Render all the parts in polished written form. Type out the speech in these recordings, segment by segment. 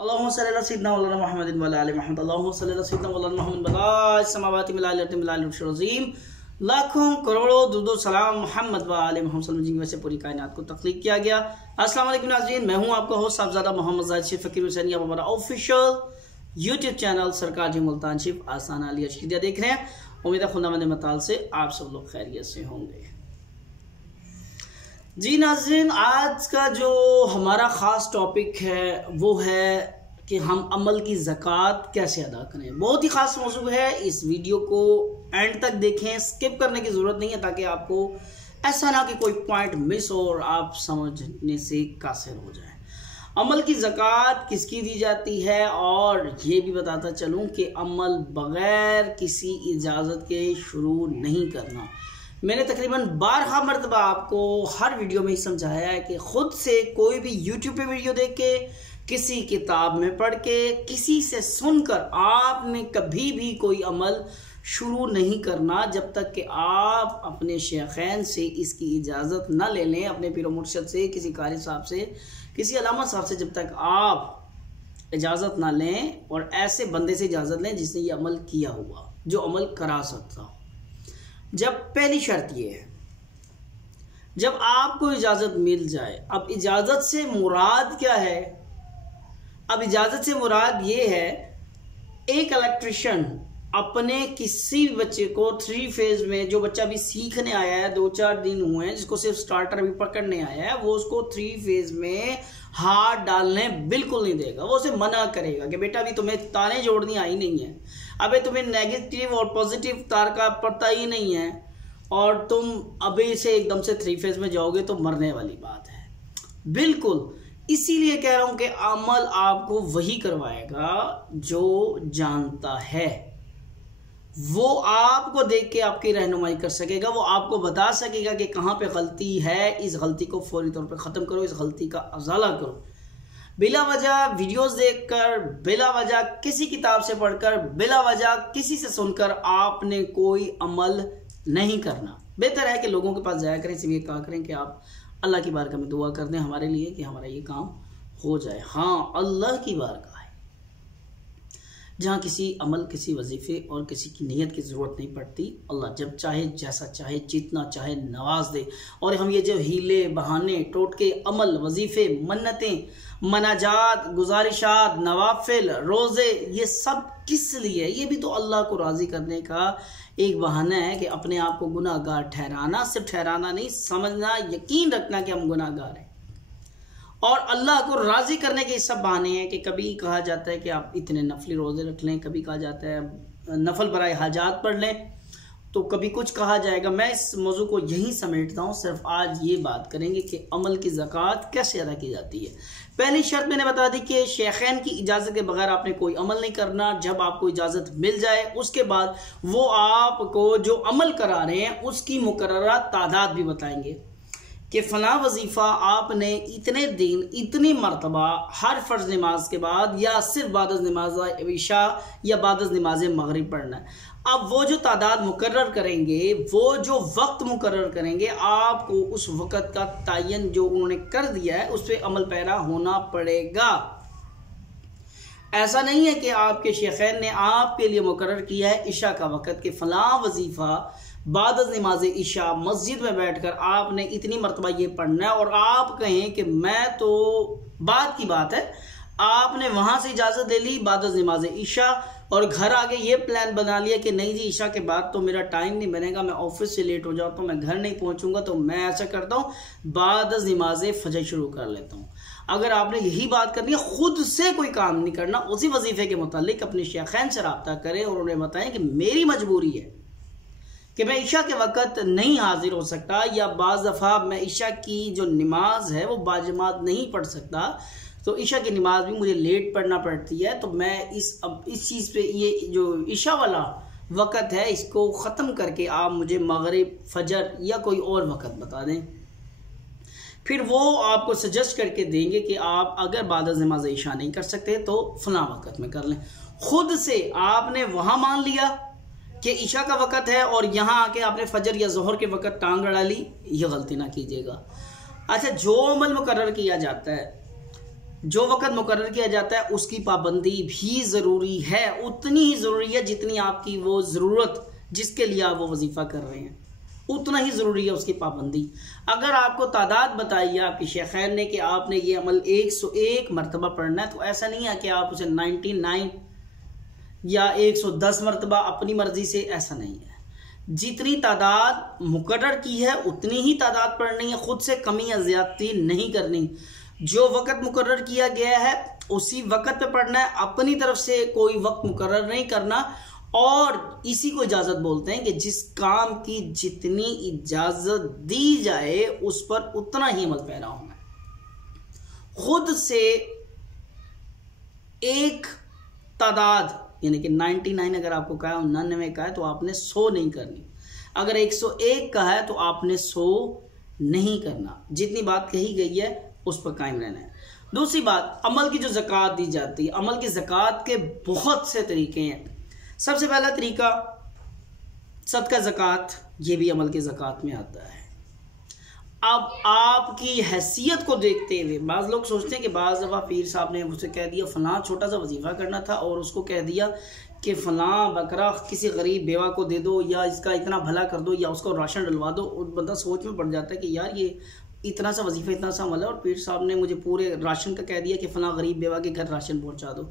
अल्लाहुम्मा सल्ली अला सय्यिदिना मौलाना मुहम्मदिन व अला आलि मुहम्मद। अल्लाहुम्मा सल्ली अला सय्यिदिना मौलाना मुहम्मद व अला समावाति मिल अज़ीम। लाखों करोड़ों दुरूद सलाम मोहम्मद व आले मोहम्मद जिनकी वजह से पूरी कायनात को तख्लीक किया गया। अस्सलाम वालेकुम नाज़रीन, मैं हूं आपका होस्ट साहबजादा मोहम्मद जाहिद शेख फ़कीर हुसैनी। आप हमारा ऑफिशियल यूट्यूब चैनल सरकार जी मुल्तान शिफ आसान अली अशकीदिया देख रहे हैं। उम्मीद है खुदावंद मताल से आप सब लोग खैरियत से होंगे। जी नाज़रीन, आज का जो हमारा ख़ास टॉपिक है वो है कि हम अमल की ज़कात कैसे अदा करें। बहुत ही ख़ास मौजू है, इस वीडियो को एंड तक देखें, स्किप करने की ज़रूरत नहीं है ताकि आपको ऐसा ना कि कोई पॉइंट मिस हो और आप समझने से कासिर हो जाए। अमल की ज़कात किसकी दी जाती है, और ये भी बताता चलूँ कि अमल बग़ैर किसी इजाज़त के शुरू नहीं करना। मैंने तकरीबन 12 मरतबा आपको हर वीडियो में ही समझाया है कि ख़ुद से कोई भी यूट्यूब पे वीडियो देख के, किसी किताब में पढ़ के, किसी से सुनकर आपने कभी भी कोई अमल शुरू नहीं करना जब तक कि आप अपने शेखैन से इसकी इजाज़त ना ले लें, अपने पीर मुर्शद से, किसी कारी साहब से, किसी अलामा साहब से जब तक आप इजाज़त ना लें और ऐसे बंदे से इजाज़त लें जिसने ये अमल किया हुआ, जो अमल करा सकता हो। जब पहली शर्त ये है, जब आपको इजाज़त मिल जाए। अब इजाज़त से मुराद क्या है? अब इजाज़त से मुराद ये है, एक इलेक्ट्रिशियन अपने किसी भी बच्चे को 3 फेज में, जो बच्चा भी सीखने आया है, 2-4 दिन हुए हैं, जिसको सिर्फ स्टार्टर भी पकड़ने आया है, वो उसको 3 फेज में हाथ डालने बिल्कुल नहीं देगा। वो उसे मना करेगा कि बेटा अभी तुम्हें तारें जोड़नी आई नहीं है, अबे तुम्हें नेगेटिव और पॉजिटिव तार का पता ही नहीं है, और तुम अभी से एकदम से 3 फेज में जाओगे तो मरने वाली बात है। बिल्कुल इसीलिए कह रहा हूं कि अमल आपको वही करवाएगा जो जानता है। वो आपको देख के आपकी रहनुमाई कर सकेगा, वो आपको बता सकेगा कि कहाँ पे गलती है, इस गलती को फौरी तौर पे ख़त्म करो, इस गलती का अजाला करो। बिला वजह वीडियोस देखकर, बिला वजह किसी किताब से पढ़कर, बिला वजह किसी से सुनकर आपने कोई अमल नहीं करना। बेहतर है कि लोगों के पास जाया करें, सिर्फ कहा करें कि आप अल्लाह की बारगाह में दुआ कर दें हमारे लिए कि हमारा ये काम हो जाए। हाँ, अल्लाह की बारगाह है जहाँ किसी अमल, किसी वजीफे और किसी की नियत की ज़रूरत नहीं पड़ती। अल्लाह जब चाहे, जैसा चाहे, जितना चाहे नवाज दे। और हम ये जो हीले, बहाने, टोटके, अमल, वजीफे, मन्नतें, मनाजात, गुजारिशात, नवाफिल, रोज़े, ये सब किस लिए? ये भी तो अल्लाह को राज़ी करने का एक बहाना है कि अपने आप को गुनाहगार ठहराना। सिर्फ ठहराना नहीं, समझना, यकीन रखना कि हम गुनाहगार हैं। और अल्लाह को राज़ी करने के सब बहाने हैं कि कभी कहा जाता है कि आप इतने नफली रोज़े रख लें, कभी कहा जाता है नफल बराए हाजात पढ़ लें, तो कभी कुछ कहा जाएगा। मैं इस मौजू को यहीं समेटता हूँ। सिर्फ आज ये बात करेंगे कि अमल की ज़कात कैसे अदा की जाती है। पहली शर्त मैंने बता दी कि शेखैन की इजाज़त के बगैर आपने कोई अमल नहीं करना। जब आपको इजाज़त मिल जाए उसके बाद वो आपको जो अमल करा रहे हैं उसकी मुकर्ररा तादाद भी बताएंगे कि फ़ला वजीफ़ा आपने इतने दिन, इतनी मरतबा हर फ़र्ज़ नमाज के बाद, या सिर्फ बाद नमाज इशा या बाद नमाज मगरिब पढ़ना है। अब वो जो तादाद मुकर्रर करेंगे, वो जो वक्त मुकर्रर करेंगे, आपको उस वक़्त का तयन जो उन्होंने कर दिया है उस पर अमल पैरा होना पड़ेगा। ऐसा नहीं है कि आपके शेखैन ने आपके लिए मुकर्रर किया है इशा का वक़्त कि फ़ला वजीफ़ा बाद नमाज इशा मस्जिद में बैठकर आपने इतनी मरतबा ये पढ़ना है, और आप कहें कि मैं तो, बात की बात है, आपने वहाँ से इजाज़त ले ली बाद नमाज इशा और घर आके ये प्लान बना लिया कि नहीं जी इशा के बाद तो मेरा टाइम नहीं बनेगा, मैं ऑफिस से लेट हो जाऊँ तो मैं घर नहीं पहुँचूंगा, तो मैं ऐसा करता हूँ बाद नमाज फजर शुरू कर लेता हूँ। अगर आपने यही बात करनी है, खुद से कोई काम नहीं करना, उसी वजीफे के मुतालिक अपने शेखैन से रब्ता करें और उन्हें बताएं कि मेरी मजबूरी है कि मैं ईशा के वक़्त नहीं हाजिर हो सकता, या बाज़ दफ़ा मैं ईशा की जो नमाज है वो बाजमात नहीं पढ़ सकता, तो ईशा की नमाज भी मुझे लेट पढ़ना पड़ती है, तो मैं इस चीज़ पे, ये जो ईशा वाला वक़्त है इसको ख़त्म करके आप मुझे मगरिब, फजर या कोई और वक़्त बता दें। फिर वो आपको सजेस्ट करके देंगे कि आप अगर बाद नमाज ईशा नहीं कर सकते तो फ़लाँ वक़्त में कर लें। खुद से आपने वहाँ मान लिया कि ईशा का वक़्त है और यहाँ आके आपने फजर या ज़ोहर के वक़्त टांग अड़ा ली, ये गलती ना कीजिएगा। अच्छा, जो अमल मुकर्रर किया जाता है जो वक़्त मुकर्रर किया जाता है उसकी पाबंदी भी ज़रूरी है, उतनी ही ज़रूरी है जितनी आपकी वो ज़रूरत जिसके लिए आप वो वजीफ़ा कर रहे हैं, उतना ही ज़रूरी है उसकी पाबंदी। अगर आपको तादाद बताई है आपकी शेखैन ने कि आपने ये अमल 101 मरतबा पढ़ना है, तो ऐसा नहीं है कि आप उसे 99 या 110 मरतबा अपनी मर्ज़ी से, ऐसा नहीं है। जितनी तादाद मुकर्रर की है उतनी ही तादाद पढ़नी है, खुद से कमी या ज़्यादती नहीं करनी। जो वक़्त मुकर्रर किया गया है उसी वक़्त पे पढ़ना है, अपनी तरफ से कोई वक्त मुकर्रर नहीं करना। और इसी को इजाज़त बोलते हैं कि जिस काम की जितनी इजाज़त दी जाए उस पर उतना ही अमल पैरा होना है। खुद से एक तादाद यानी कि 99 अगर आपको कहा है, 99 का है, तो आपने 100 नहीं करनी। अगर 101 का है तो आपने 100 नहीं करना। जितनी बात कही गई है उस पर कायम रहना है। दूसरी बात, अमल की जो ज़कात दी जाती है, अमल की ज़कात के बहुत से तरीके हैं। सबसे पहला तरीका सदका ज़कात, ये भी अमल की ज़कात में आता है। अब आपकी हैसियत को देखते हुए बाज़ लोग सोचते हैं कि बाज़ दफ़ा पीर साहब ने मुझसे कह दिया फ़लाँ छोटा सा वजीफ़ा करना था और उसको कह दिया कि फ़लाँ बकरा किसी गरीब बेवा को दे दो या इसका इतना भला कर दो या उसको राशन डलवा दो। और बंदा सोच में पड़ जाता है कि यार ये इतना सा वजीफ़ा इतना सा अमल है और पीर साहब ने मुझे पूरे राशन का कह दिया कि फ़लाँ गरीब बेवा के घर राशन पहुंचा दो।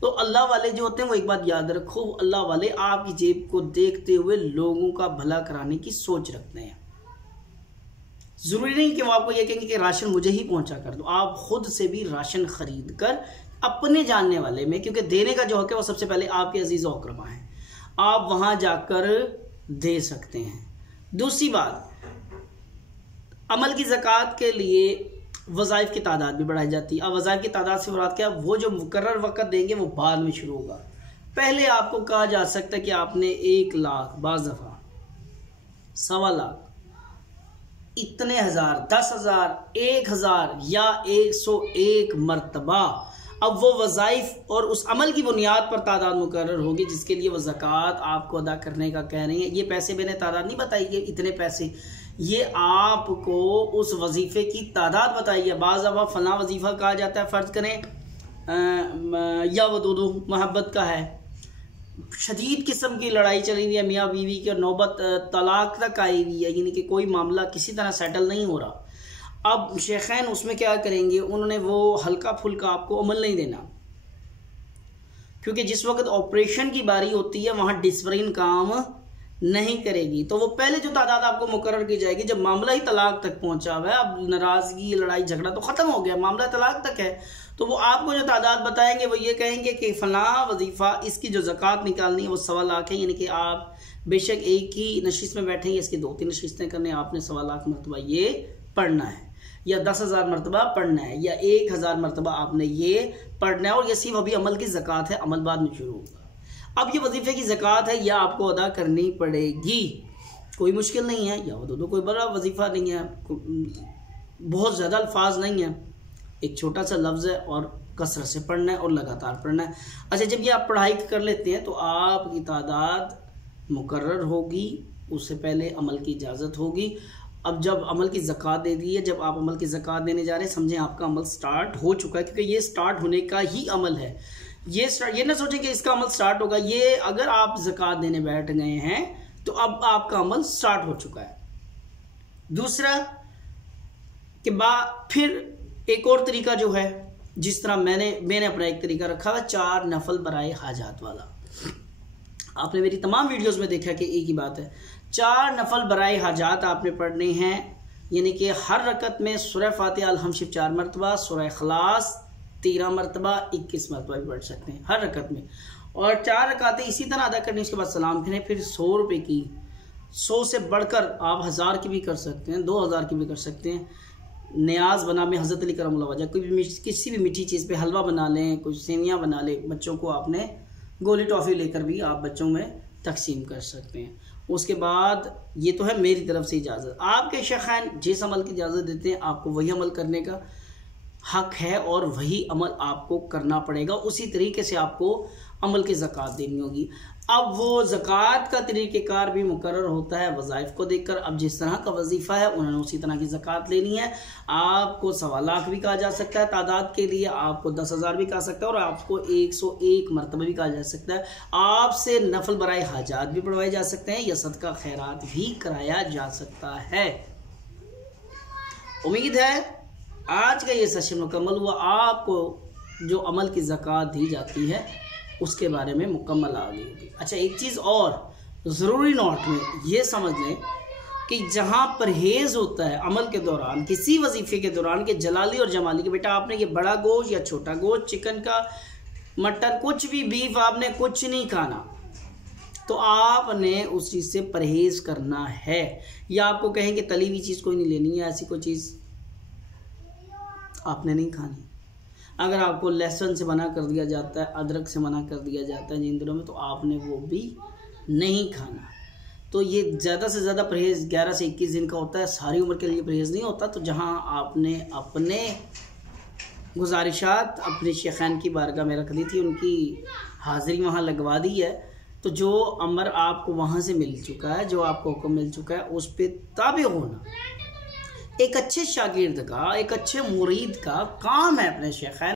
तो अल्लाह वाले जो होते हैं वो एक बात याद रखो, अल्लाह वाले आपकी जेब को देखते हुए लोगों का भला कराने की सोच रखते हैं। ज़रूरी नहीं कि वो आपको ये कहेंगे कि राशन मुझे ही पहुंचा कर दो, आप खुद से भी राशन खरीद कर अपने जानने वाले में, क्योंकि देने का जो हक है वो सबसे पहले आपके अजीज़ और अक़रबा हैं, आप वहां जाकर दे सकते हैं। दूसरी बात, अमल की ज़कात के लिए वज़ाइफ की तादाद भी बढ़ाई जाती है। अब वज़ाइफ की तादाद से मुराद क्या, वो जो मुकर्रर वक़्त देंगे वो बाद में शुरू होगा। पहले आपको कहा जा सकता है कि आपने 1 लाख, बाज़ दफ़ा 1.25 लाख, इतने हज़ार, 10,000, 1,000 या 101 मरतबा। अब वो वज़ाइफ और उस अमल की बुनियाद पर तादाद मुकर्रर होगी जिसके लिए वो ज़कात आपको अदा करने का कह रही है। ये पैसे मैंने तादाद नहीं बताई कि इतने पैसे, ये आपको उस वजीफ़े की तादाद बताई है। बाज़ दफ़ा फ़लाँ वजीफ़ा कहा जाता है, फ़र्ज़ करें या वो दो मोहब्बत का है, शदीद किस्म की लड़ाई चली हुई है मियाँ बीवी की और नौबत तलाक तक आई हुई है, यानी कि कोई मामला किसी तरह सेटल नहीं हो रहा। अब शेखैन उसमें क्या करेंगे, उन्होंने वो हल्का फुल्का आपको अमल नहीं देना, क्योंकि जिस वक्त ऑपरेशन की बारी होती है वहाँ डिस्प्रिन काम नहीं करेगी। तो वो पहले जो तादाद आपको मुकर्रर की जाएगी, जब मामला ही तलाक तक पहुंचा हुआ है, अब नाराज़गी लड़ाई झगड़ा तो ख़त्म हो गया, मामला तलाक तक है, तो वो आपको जो तादाद बताएंगे वो ये कहेंगे कि फ़लाँ वजीफ़ा इसकी जो ज़कात निकालनी है वो 1.25 लाख है। यानी कि आप बेशक एक ही नशिस्त में बैठेंगे, इसकी 2-3 नशिस्तें करने, आपने 1.25 लाख मरतबा ये पढ़ना है, या 10,000 मरतबा पढ़ना है, या 1,000 मरतबा आपने ये पढ़ना है। और ये सिर्फ अभी अमल की ज़कात है, अमल बाद में शुरू होगा। अब ये वजीफ़े की ज़कात है, यह आपको अदा करनी पड़ेगी, कोई मुश्किल नहीं है, या वो कोई बड़ा वजीफ़ा नहीं है, बहुत ज़्यादा अल्फाज नहीं है, एक छोटा सा लफ्ज़ है और कसरत से पढ़ना है और लगातार पढ़ना है। अच्छा, जब ये आप पढ़ाई कर लेते हैं तो आपकी तादाद मुकर्रर होगी, उससे पहले अमल की इजाज़त होगी। अब जब अमल की ज़कात दे दी है, जब आप अमल की ज़कात देने जा रहे हैं, समझें आपका अमल स्टार्ट हो चुका है, क्योंकि ये स्टार्ट होने का ही अमल है। ये ना सोचें कि इसका अमल स्टार्ट होगा, ये अगर आप ज़कात देने बैठ गए हैं तो अब आपका अमल स्टार्ट हो चुका है। दूसरा कि फिर एक और तरीका जो है, जिस तरह मैंने अपना एक तरीका रखा हुआ, 4 नफल बराए हाजात वाला। आपने मेरी तमाम वीडियोस में देखा कि एक ही बात है, 4 नफल बराए हाजात आपने पढ़ने हैं, यानी कि हर रकत में सूरह फातिहा अल हमशिफ 4 मरतबा, सूरह इखलास 13 मरतबा, 21 मरतबा भी पढ़ सकते हैं हर रकत में, और 4 रकातें इसी तरह अदा करनी। उसके बाद सलाम फिरें, फिर 100 रुपये की, 100 से बढ़कर आप 1000 की भी कर सकते हैं, 2000 की भी कर सकते हैं। न्याज बना में हज़रत अली करमुल्लाह वजह किसी भी मीठी चीज़ पे हलवा बना लें, कुछ सेवियाँ बना लें, बच्चों को आपने गोली टॉफ़ी लेकर भी आप बच्चों में तकसीम कर सकते हैं। उसके बाद ये तो है मेरी तरफ से इजाज़त, आपके शेखैन जिस अमल की इजाज़त देते हैं आपको वही अमल करने का हक है और वही अमल आपको करना पड़ेगा, उसी तरीके से आपको अमल की ज़कात देनी होगी। अब वो ज़कात का तरीक़ेकार भी मुकर्रर होता है वज़ाइफ को देखकर। अब जिस तरह का वजीफ़ा है उन्होंने उसी तरह की ज़कात लेनी है। आपको 1.25 लाख भी कहा जा सकता है तादाद के लिए, आपको 10,000 भी कहा सकता है और आपको 101 मरतबा भी कहा जा सकता है। आपसे नफल बराए हाजात भी पढ़वाए जा सकते हैं या सदका खैरात भी कराया जा सकता है। उम्मीद है आज का ये सेशन मुकम्मल हुआ, आपको जो अमल की ज़कात दी जाती है उसके बारे में मुकम्मल आ गई होगी। अच्छा, एक चीज़ और ज़रूरी नोट में ये समझ लें कि जहाँ परहेज़ होता है अमल के दौरान, किसी वजीफ़े के दौरान, के जलाली और जमाली के, बेटा आपने ये बड़ा गोश्त या छोटा गोश्त, चिकन का, मटन, कुछ भी, बीफ, आपने कुछ नहीं खाना, तो आपने उस चीज़ से परहेज़ करना है। या आपको कहें कि तली हुई चीज़ कोई नहीं लेनी है, ऐसी कोई चीज़ आपने नहीं खानी। अगर आपको लहसुन से मना कर दिया जाता है, अदरक से मना कर दिया जाता है जिन दिनों में, तो आपने वो भी नहीं खाना। तो ये ज़्यादा से ज़्यादा परहेज़ 11 से 21 दिन का होता है, सारी उम्र के लिए परहेज़ नहीं होता। तो जहाँ आपने अपने गुजारिशात अपने शेखैन की बारगाह में रख दी थी, उनकी हाज़िरी वहाँ लगवा दी है, तो जो अमर आपको वहाँ से मिल चुका है, जो आपको हुक्म मिल चुका है, उस पर ताबे होना एक अच्छे शागिर्द का, एक अच्छे मुरीद का काम है अपने शेखैन